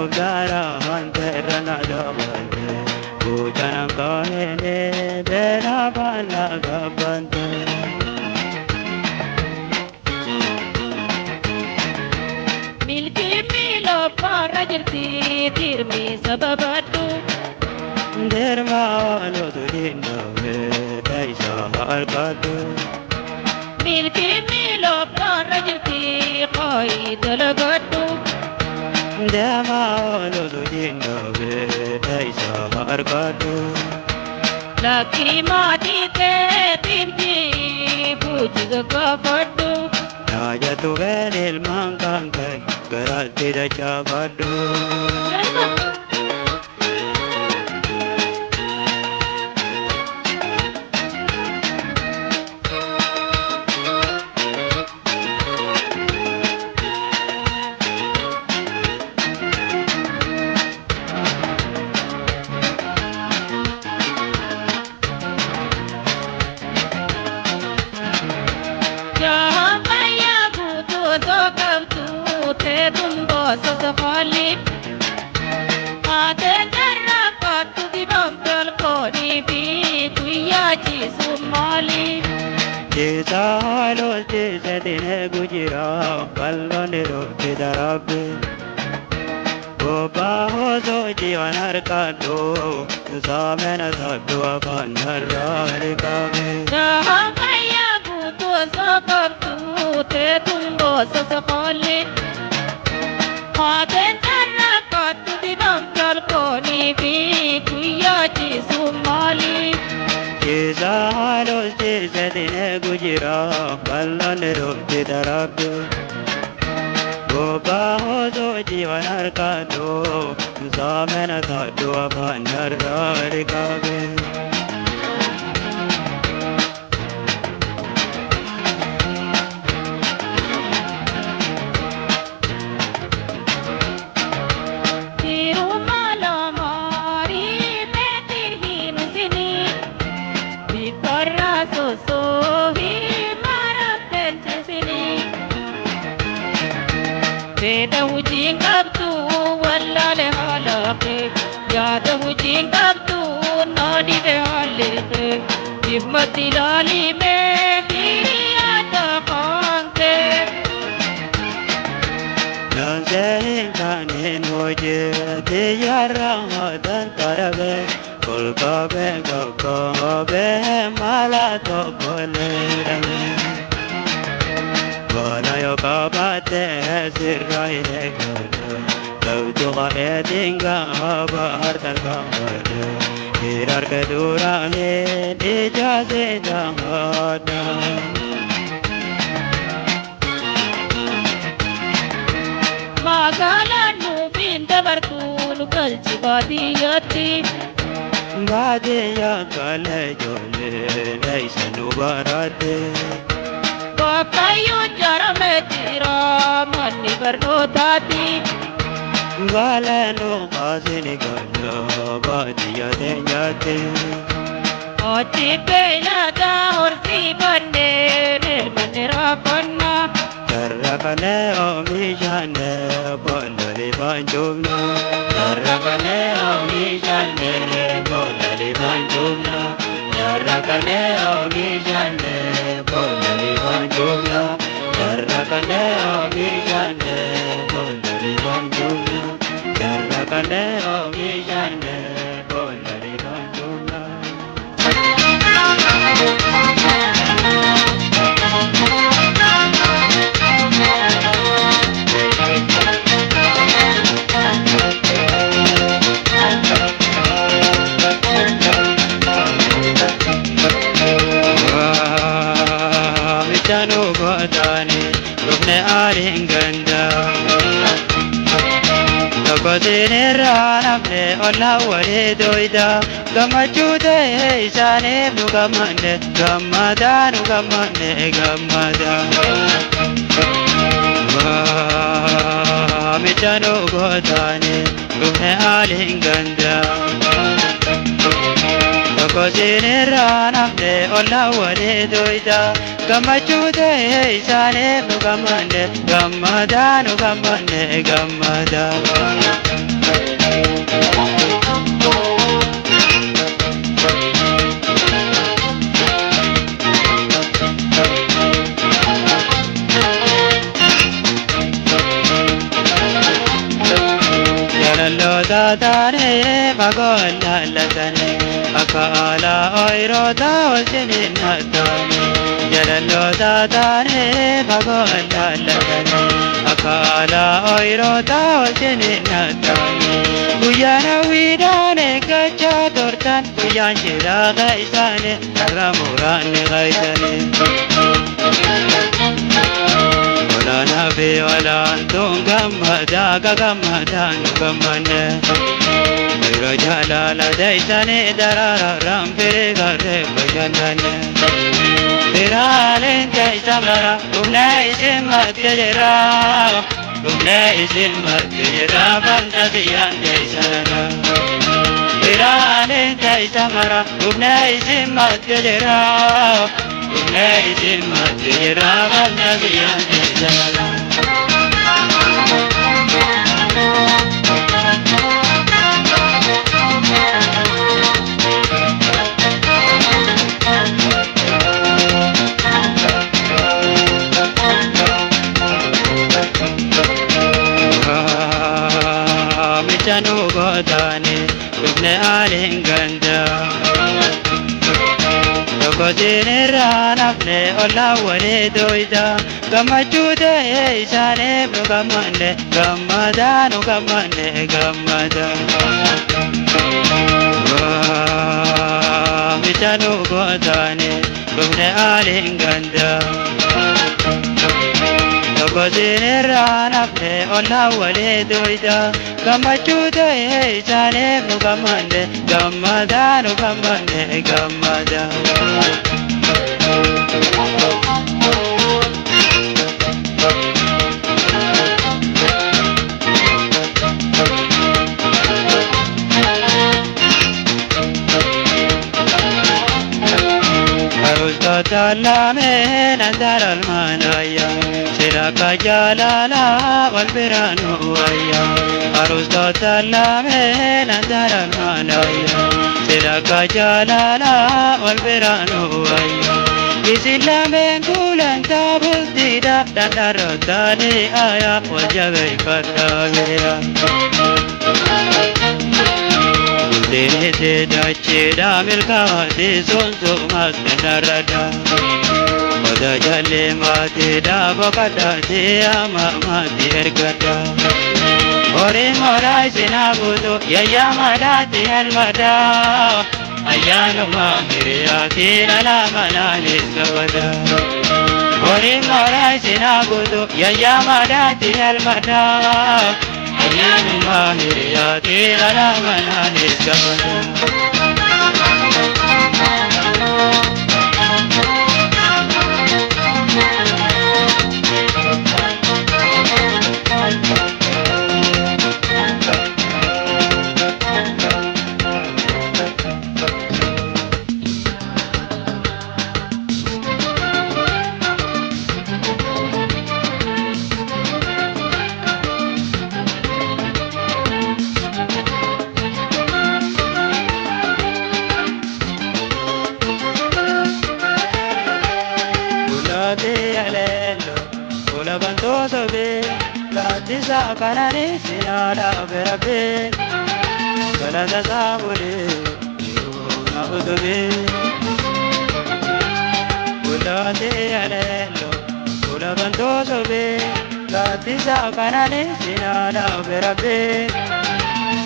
Obdara Hunter Nadavante, Utanakane, Benabala Gabante. Milki Milo Parajati, Tirmi Sababatu, Derma Lodino, Daisa Harkatu, Milki Milo Parajati, Koi Dalagatu, Dema Lodino, Daisa Harkatu, Lucky Mati Timji, Pujigapatu, Najatu Venil Mankankai, Garati the Chavadu. Jamaya Gutu Zokabtu, Tedumbo Sazafali, Ate Jarapatu di Bampel Koni Bi, Kuyachi Sumali, Jisalo jisetine gujira balonero kidarabe Oba hozo jivanar kado samena sabdu abanar kabe Jamaya Gutu Zokabtu, Tedumbo Sazafali, Ate Jarapatu di Bampel Koni Bi, Kuyachi Sumali, Jisalo jisetine gujira balonero kidarabe Oba hozo jivanar kado samena sabdu abanar kabe Tirumala Mari Petirhin Sini, Viparra Sohi Maratel Sini, Veda Ujing Abdu Walla Lehalake, Yada Ujing Abdu Nadi Lehalake, Himmatilali Me Hiriata Kanke. Nanzahin kanin hoje tiyara madan karabe kulkabe gakabe mala to bole Wana yo kabate sirrai rekala Kautu qaedinga bahar tarkamada Hirar kedurane dijaze dangada Magalanu bindabarkulu kalchi badiyati Badeya kale jole naisanu barate Bakayu jarametira mani barnotati Galano kasini gala badiya denyate Oti pelada horsi banne nirmanira panna Tarakane omishane bolali banjumna Tarakane omishane bolali banjumna Tarakane omishane bolali banjumna Tarakane omishane bolali banjumna Tarakane omishane bolali banjumna Mitano godani rukne aringanda Tokodine ranamne olla wale doida Gamachude isane nugamane Gamada nugamane gamada Mitano godani rukne aringanda Tokodine ranamne olla wale doida Gamachude isane nugamane Gamada nugamane gamada magollatani akala oirota olchininatani jalallota tani magollatani akala oirota olchininatani guyana widane gacha tortan guyan jira gaisane ramurane gaisane Olana be olan tungamada gagamada nugamane Rajala la daitane darara rampere garre bajandane Dirale daitamara umna isimat kejera umna isimat kejera bandadiyan daisara Dirale daitamara umna isimat kejera umna isimat kejera bandadiyan daisara Michanu godane dubne alinganda Dogodine ranapne ola wale doida Gamachude isane nugamane gamada nugamane gamada Michanu godane dubne alinganda Dogodine ranapne ola wale doida Gamachude isane nugamane gamada nugamane gamada Talame nandar almanaya Siraka jalala walbiranu aya Arusta talame nandar almanaya Siraka jalala walbiranu aya Isilame kulan tabudida dandarotani aya Wajabe kataviya Dene te dace da milka te zonzo maste narada Oda jale mate da bokada te ama mate ergada Ore morai sinabudo yaya madate almada Ayano ma miriyati nala manale sabada Ore morai sinabudo yaya madate almada Ayanu mahiriyati ala manani sabada Tisa kanani sinada berabe Kalada sabule na udube Ulade alelo ulabanto sobe Tisa kanani sinada berabe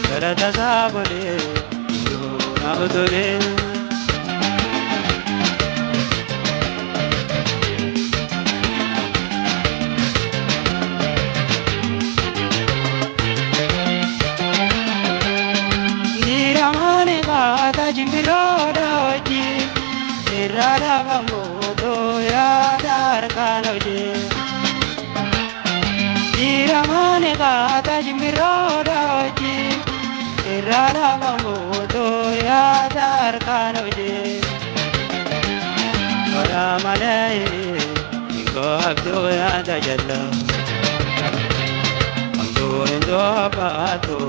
Kalada sabule na udube Rada Bamudo ya Darkanoje Diramane Gata Jimirodaji Rada Bamudo ya Darkanoje Ora Malay Go Abdo ya Dajalla Amdo Indo Pato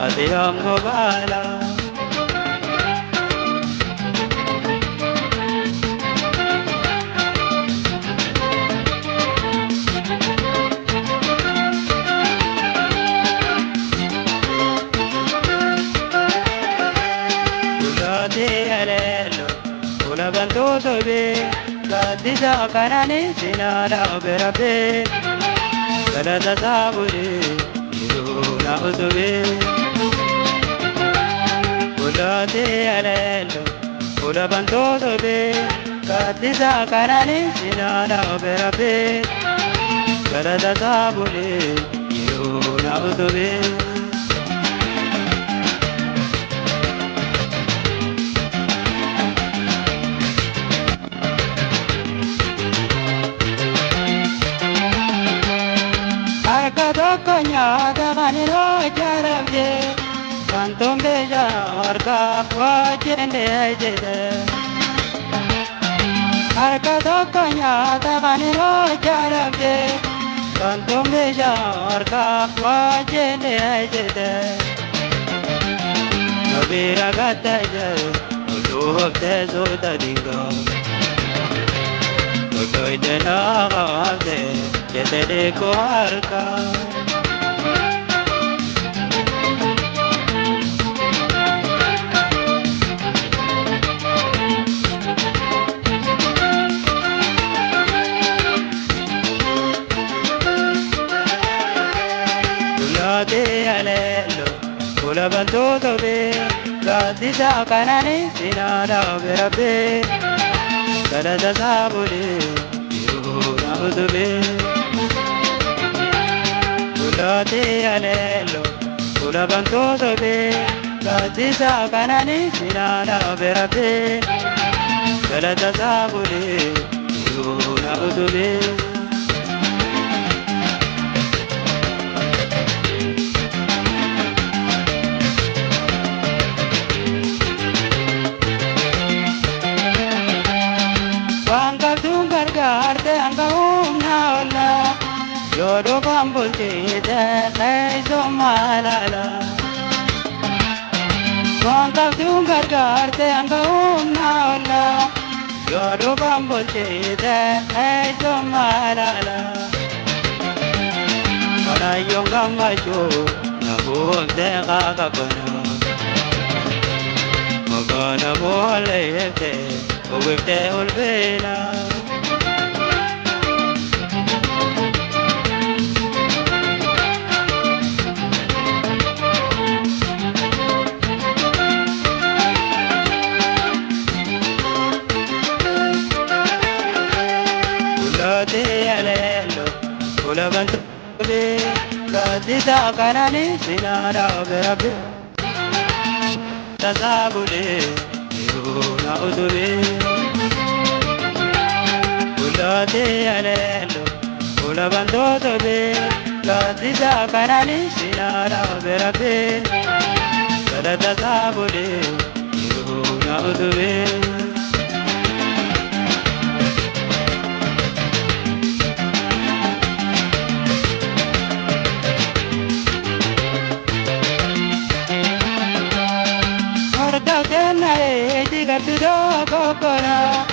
Adiyam Gobala Ola bantu tobe, gadisa kanani sinara berabe. Galata saburi, iru na utobe. Ola te alelo, ola bantu tobe, gadisa kanani sinara berabe. Galata saburi, iru na utobe. Konya daganiro jarabje Kantum beja orka wajende ajede Arka konya daganiro jarabje Kantum beja orka wajende ajede Nabira gataja Uluhab tezo tadinga Kotoy dena gavde Jetede ko arka Ola bantu tobe, gadisa kanani sinara berabe. Galata saburi, iru na utobe. Ola te alelo, ola bantu tobe, gadisa kanani sinara berabe. Galata saburi, iru na utobe. Yodo bambulti de kaizo malala Wanga dungar garte anga naala Yodo bambulti de kaizo malala Para yonga macho nabu de gaga kono Magana bole yete Owifte ulbena Ola bantu tobe, gadisa kanani sinara berabe. Tasabule, iru na utobe. Ola te alelo, ola bantu tobe, gadisa kanani sinara berabe. Kada tasabule, iru na utobe. Kokora,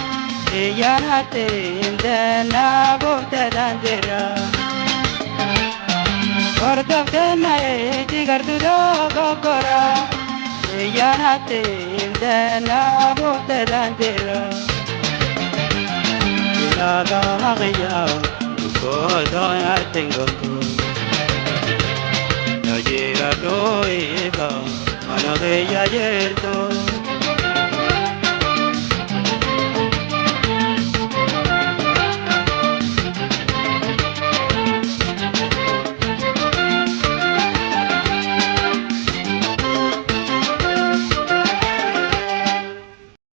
yanate indena bote dandera. Korda tena digardu do kokora, yanate indena bote dandera. Ilaga magiya, ko do ya tengo. Najira do ega, manage ya yerto.